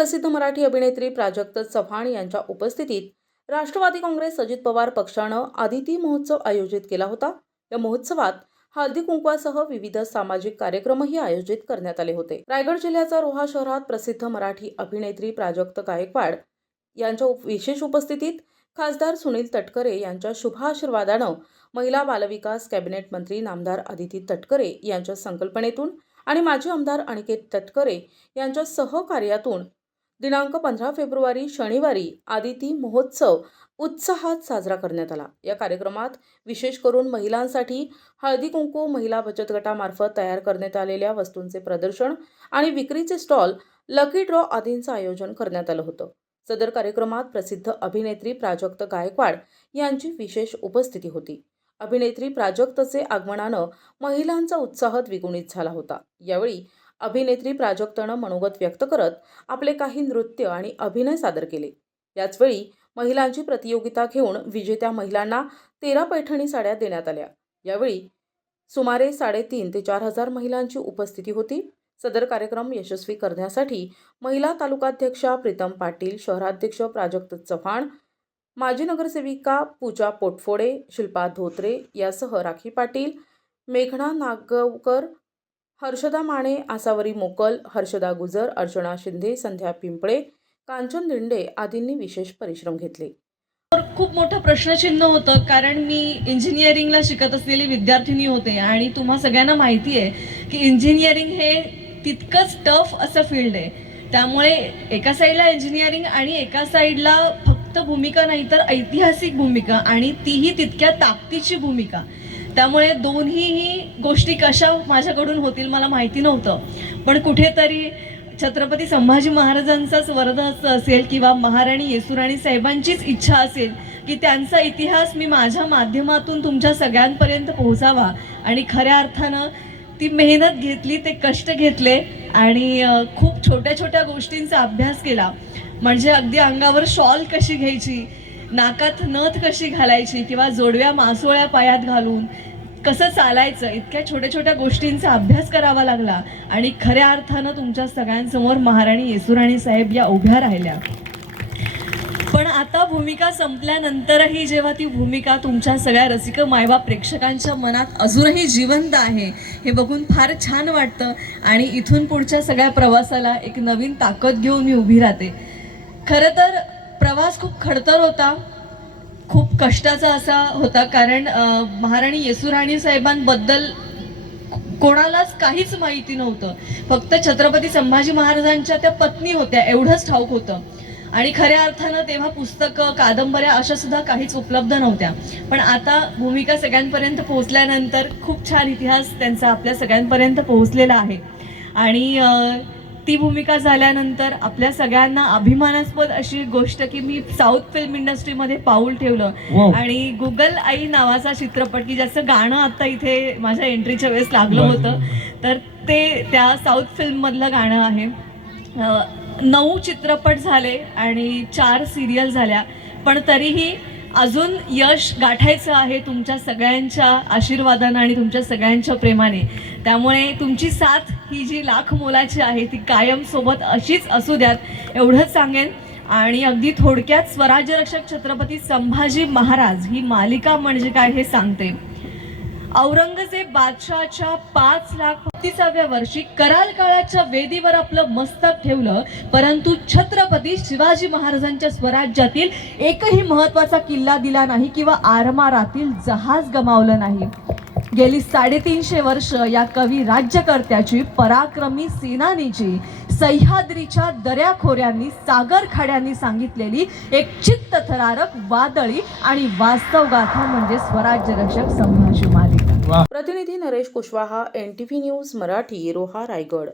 सुप्रसिद्ध मराठी अभिनेत्री प्राजक्त चव्हाण यांच्या उपस्थितीत राष्ट्रवादी काँग्रेस अजित पवार पक्षानं आदिती महोत्सव आयोजित केला होता। या महोत्सवात हळदी कुंकवासह विविध सामाजिक कार्यक्रमही आयोजित करण्यात आले होते। रायगड जिल्ह्याच्या रोहा शहरात प्रसिद्ध मराठी अभिनेत्री प्राजक्त गायकवाड यांच्या विशेष उपस्थितीत खासदार सुनील तटकरे यांच्या शुभ आशीर्वादानं महिला बालविकास कॅबिनेट मंत्री नामदार आदिती तटकरे यांच्या संकल्पनेतून आणि माजी आमदार अनिकेत तटकरे यांच्या सहकार्यातून दिनांक 15 फेब्रुवारी शनिवारी आदिती महोत्सव उत्साहात साजरा करण्यात आला। या कार्यक्रमात विशेष करून महिलांसाठी हळदी कुंकू, महिला बचत गटामार्फत तयार करण्यात आलेल्या वस्तूंचे प्रदर्शन आणि विक्रीचे स्टॉल, लकी ड्रॉ आदींचं आयोजन करण्यात आलं होतं। सदर कार्यक्रमात प्रसिद्ध अभिनेत्री प्राजक्त गायकवाड यांची विशेष उपस्थिती होती। अभिनेत्री प्राजक्तचे आगमनानं महिलांचा उत्साह द्विगुणित झाला होता। यावेळी अभिनेत्री प्राजक्तनं मनोगत व्यक्त करत आपले काही नृत्य आणि अभिनय सादर केले। याचवेळी महिलांची प्रतियोगिता घेऊन विजेत्या महिलांना 13 पैठणी साड्या देण्यात आल्या। यावेळी सुमारे 3,500 ते 4,000 महिलांची उपस्थिती होती। सदर कार्यक्रम यशस्वी करण्यासाठी महिला तालुकाध्यक्षा प्रीतम पाटील, शहराध्यक्ष प्राजक्त चव्हाण, माजी नगरसेविका पूजा पोटफोडे, शिल्पा धोत्रे यासह राखी पाटील, मेघना नागवकर, हर्षदा माने, आसावरी मोकल, हर्षदा गुजर, अर्चना शिंदे, संध्या पिंपळे, कांचन दिंडे आदींनी विशेष परिश्रम घेतले। खूप मोठं प्रश्नचिन्ह होतं, कारण मी इंजिनिअरिंगला शिकत असलेली विद्यार्थिनी होते आणि तुम्हा सगळ्यांना माहिती आहे की इंजिनिअरिंग हे तितकंच टफ असं फील्ड आहे। त्यामुळे एका साईडला इंजिनिअरिंग आणि एका साईडला फक्त भूमिका नाही तर ऐतिहासिक भूमिका, आणि तीही तितक्या ताकदीची भूमिका। त्यामुळे दोन्हीही गोष्टी कशा माझ्याकडून होतील मला माहिती नव्हतं, पण कुठेतरी छत्रपती संभाजी महाराजांचाच वरदहस्त असेल किंवा महाराणी येसुराणी साहेबांचीच इच्छा असेल की त्यांचा इतिहास मी माझ्या माध्यमातून तुमच्या सगळ्यांपर्यंत पोहोचावा, आणि खऱ्या अर्थानं ती मेहनत घेतली, ते कष्ट घेतले आणि खूप छोट्या छोट्या गोष्टींचा अभ्यास केला। म्हणजे अगदी अंगावर शॉल कशी घ्यायची, नाकात नथ कशी घालायची किंवा जोडव्या मासोळ्या पायात घालून कसं चालायचं, इतक्या छोट्या छोट्या गोष्टींचा अभ्यास करावा लागला आणि खऱ्या अर्थानं तुमच्या सगळ्यांसमोर महाराणी येसुराणी साहेब या उभ्या राहिल्या। पण आता भूमिका संपल्यानंतरही जेव्हा ती भूमिका तुमच्या सगळ्या रसिक मायबाप प्रेक्षकांच्या मनात अजूनही जिवंत आहे, हे बघून फार छान वाटतं आणि इथून पुढच्या सगळ्या प्रवासाला एक नवीन ताकद घेऊन मी उभी राहते। खरं तर प्रवास खूप खडतर होता, खूप कष्टाचा असा होता, कारण महाराणी येसुराणी साहेबांबद्दल कोणालाच काहीच माहिती नव्हतं। फक्त छत्रपती संभाजी महाराजांच्या त्या पत्नी होत्या एवढंच ठाऊक होतं, आणि खऱ्या अर्थानं तेव्हा पुस्तकं, कादंबऱ्या अशा सुद्धा काहीच उपलब्ध नव्हत्या। पण आता भूमिका सगळ्यांपर्यंत पोहोचल्यानंतर खूप छान इतिहास त्यांचा आपल्या सगळ्यांपर्यंत पोहोचलेला आहे, आणि ती भूमिका झाल्यानंतर आपल्या सगळ्यांना अभिमानास्पद अशी गोष्ट की मी साऊथ फिल्म इंडस्ट्रीमध्ये पाऊल ठेवलं आणि गुगल आई नावाचा चित्रपट, की ज्याचं गाणं आता इथे माझ्या एंट्रीच्या वेळेस लागलं होतं, तर ते त्या साऊथ फिल्ममधलं गाणं आहे। 9 चित्रपट झाले आणि 4 सिरियल झाल्या, पण तरीही अजून यश गाठायचं आहे तुमच्या सगळ्यांच्या आशीर्वादानं आणि तुमच्या सगळ्यांच्या प्रेमाने। त्यामुळे तुमची साथ ही जी लाख मोलाची आहे ती कायम सोबत अशीच असू द्यात, एवढंच सांगेन। आणि अगदी थोडक्यात स्वराज्य रक्षक छत्रपती संभाजी महाराज ही मालिका म्हणजे काय हे सांगते। औरंगजेब बादशाहच्या 5,35व्या वर्षी कराल काळाच्या वेदीवर आपलं मस्तक ठेवलं, परंतु छत्रपती शिवाजी महाराजांच्या स्वराज्यातील एकही महत्त्वाचा किल्ला दिला नाही किंवा आरमारातील जहाज गमावलं नाही। गेली 350 वर्ष या कवी राज्यकर्त्याची, पराक्रमी सेनानीची, सह्याद्रीच्या दऱ्याखोऱ्यांनी, सागर खाड्यांनी सांगितलेली एक चित्तथरारक, वादळी आणि वास्तवगाथा म्हणजे स्वराज्य रक्षक संभाजी मालिका। प्रतिनिधी नरेश कुशवाहा, NTV न्यूज मराठी, रोहा, रायगड।